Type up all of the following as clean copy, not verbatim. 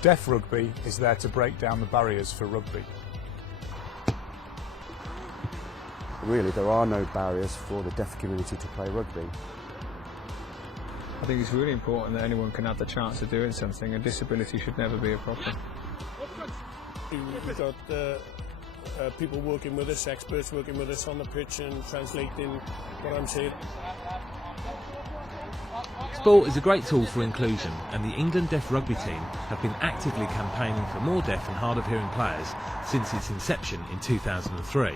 Deaf Rugby is there to break down the barriers for rugby. Really, there are no barriers for the deaf community to play rugby. I think it's really important that anyone can have the chance of doing something, and disability should never be a problem. We've got people working with us, experts working with us on the pitch and translating what I'm saying. Sport is a great tool for inclusion, and the England Deaf Rugby team have been actively campaigning for more deaf and hard of hearing players since its inception in 2003.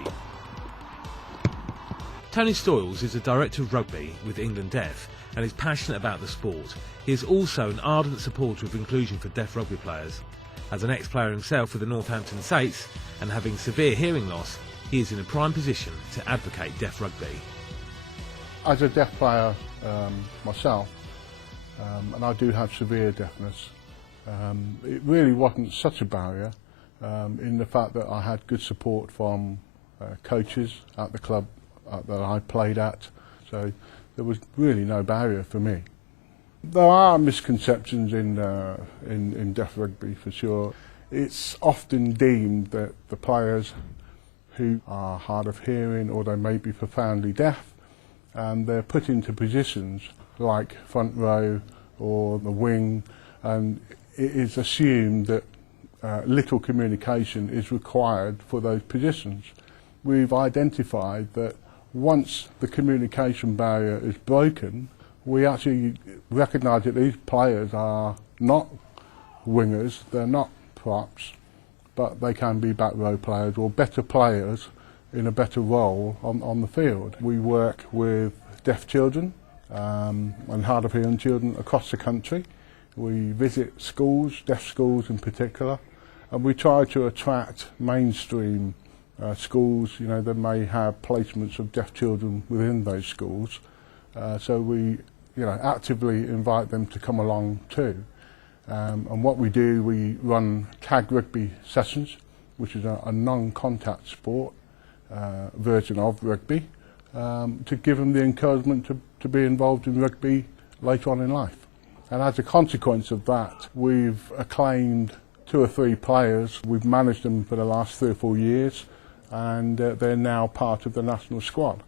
Tony Stoyles is a director of rugby with England Deaf and is passionate about the sport. He is also an ardent supporter of inclusion for deaf rugby players. As an ex-player himself with the Northampton Saints and having severe hearing loss, he is in a prime position to advocate deaf rugby. As a deaf player myself, and I do have severe deafness, it really wasn't such a barrier in the fact that I had good support from coaches at the club that I played at, so there was really no barrier for me. There are misconceptions in deaf rugby for sure. It's often deemed that the players who are hard of hearing or they may be profoundly deaf, and they're put into positions like front row or the wing, and it is assumed that little communication is required for those positions. We've identified that once the communication barrier is broken, we actually recognise that these players are not wingers, they're not props, but they can be back row players or better players in a better role on the field. We work with deaf children and hard of hearing children across the country. We visit schools, deaf schools in particular, and we try to attract mainstream schools, you know, that may have placements of deaf children within those schools. So we, you know, actively invite them to come along too. And what we do, we run tag rugby sessions, which is a non-contact sport version of rugby, to give them the encouragement to be involved in rugby later on in life. And as a consequence of that, we've acclaimed 2 or 3 players. We've managed them for the last 3 or 4 years, and they're now part of the national squad.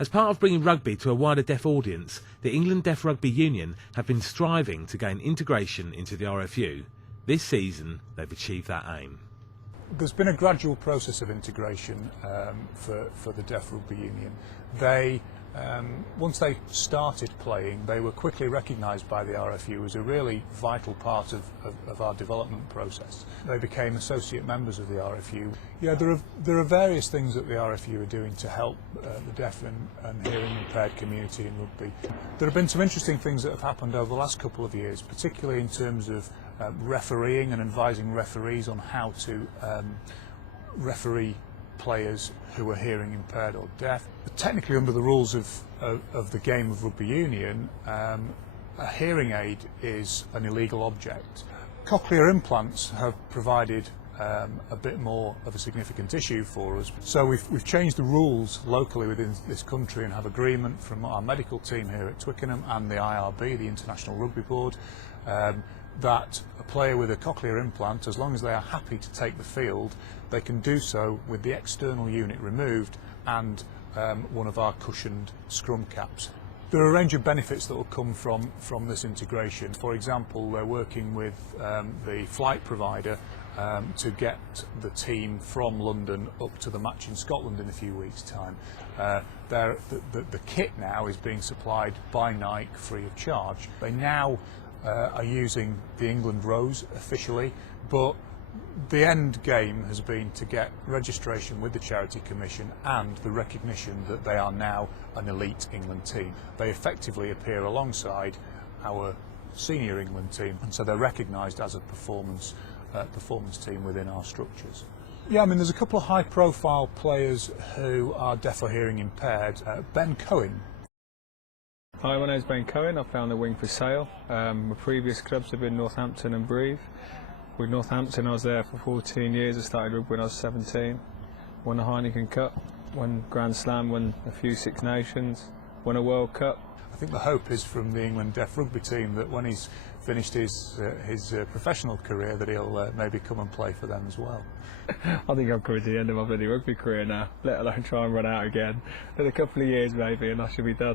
As part of bringing rugby to a wider deaf audience, the England Deaf Rugby Union have been striving to gain integration into the RFU. This season, they've achieved that aim. There's been a gradual process of integration for the Deaf Rugby Union. Once they started playing, they were quickly recognised by the RFU as a really vital part of our development process. They became associate members of the RFU. Yeah, there are various things that the RFU are doing to help the deaf and hearing impaired community in rugby. There have been some interesting things that have happened over the last couple of years, particularly in terms of refereeing and advising referees on how to referee players who are hearing impaired or deaf. Technically, under the rules of the game of rugby union, a hearing aid is an illegal object. Cochlear implants have provided a bit more of a significant issue for us. So we've changed the rules locally within this country and have agreement from our medical team here at Twickenham and the IRB, the International Rugby Board, that a player with a cochlear implant, as long as they are happy to take the field, they can do so with the external unit removed and one of our cushioned scrum caps. There are a range of benefits that will come from this integration. For example, we're working with the flight provider to get the team from London up to the match in Scotland in a few weeks' time. The kit now is being supplied by Nike free of charge. They now are using the England Rose officially, but the end game has been to get registration with the Charity Commission and the recognition that they are now an elite England team. They effectively appear alongside our senior England team, and so they're recognised as a performance team within our structures. Yeah, I mean, there's a couple of high-profile players who are deaf or hearing impaired. Ben Cohen. Hi, my name's Ben Cohen. I play on the wing for Sale. My previous clubs have been Northampton and Brive. With Northampton, I was there for 14 years. I started rugby when I was 17. Won the Heineken Cup, won Grand Slam, won a few Six Nations. won a World Cup. I think the hope is from the England Deaf Rugby team that when he's finished his professional career that he'll maybe come and play for them as well. I think I'm coming to the end of my bloody rugby career now, let alone try and run out again. In a couple of years maybe and I should be done.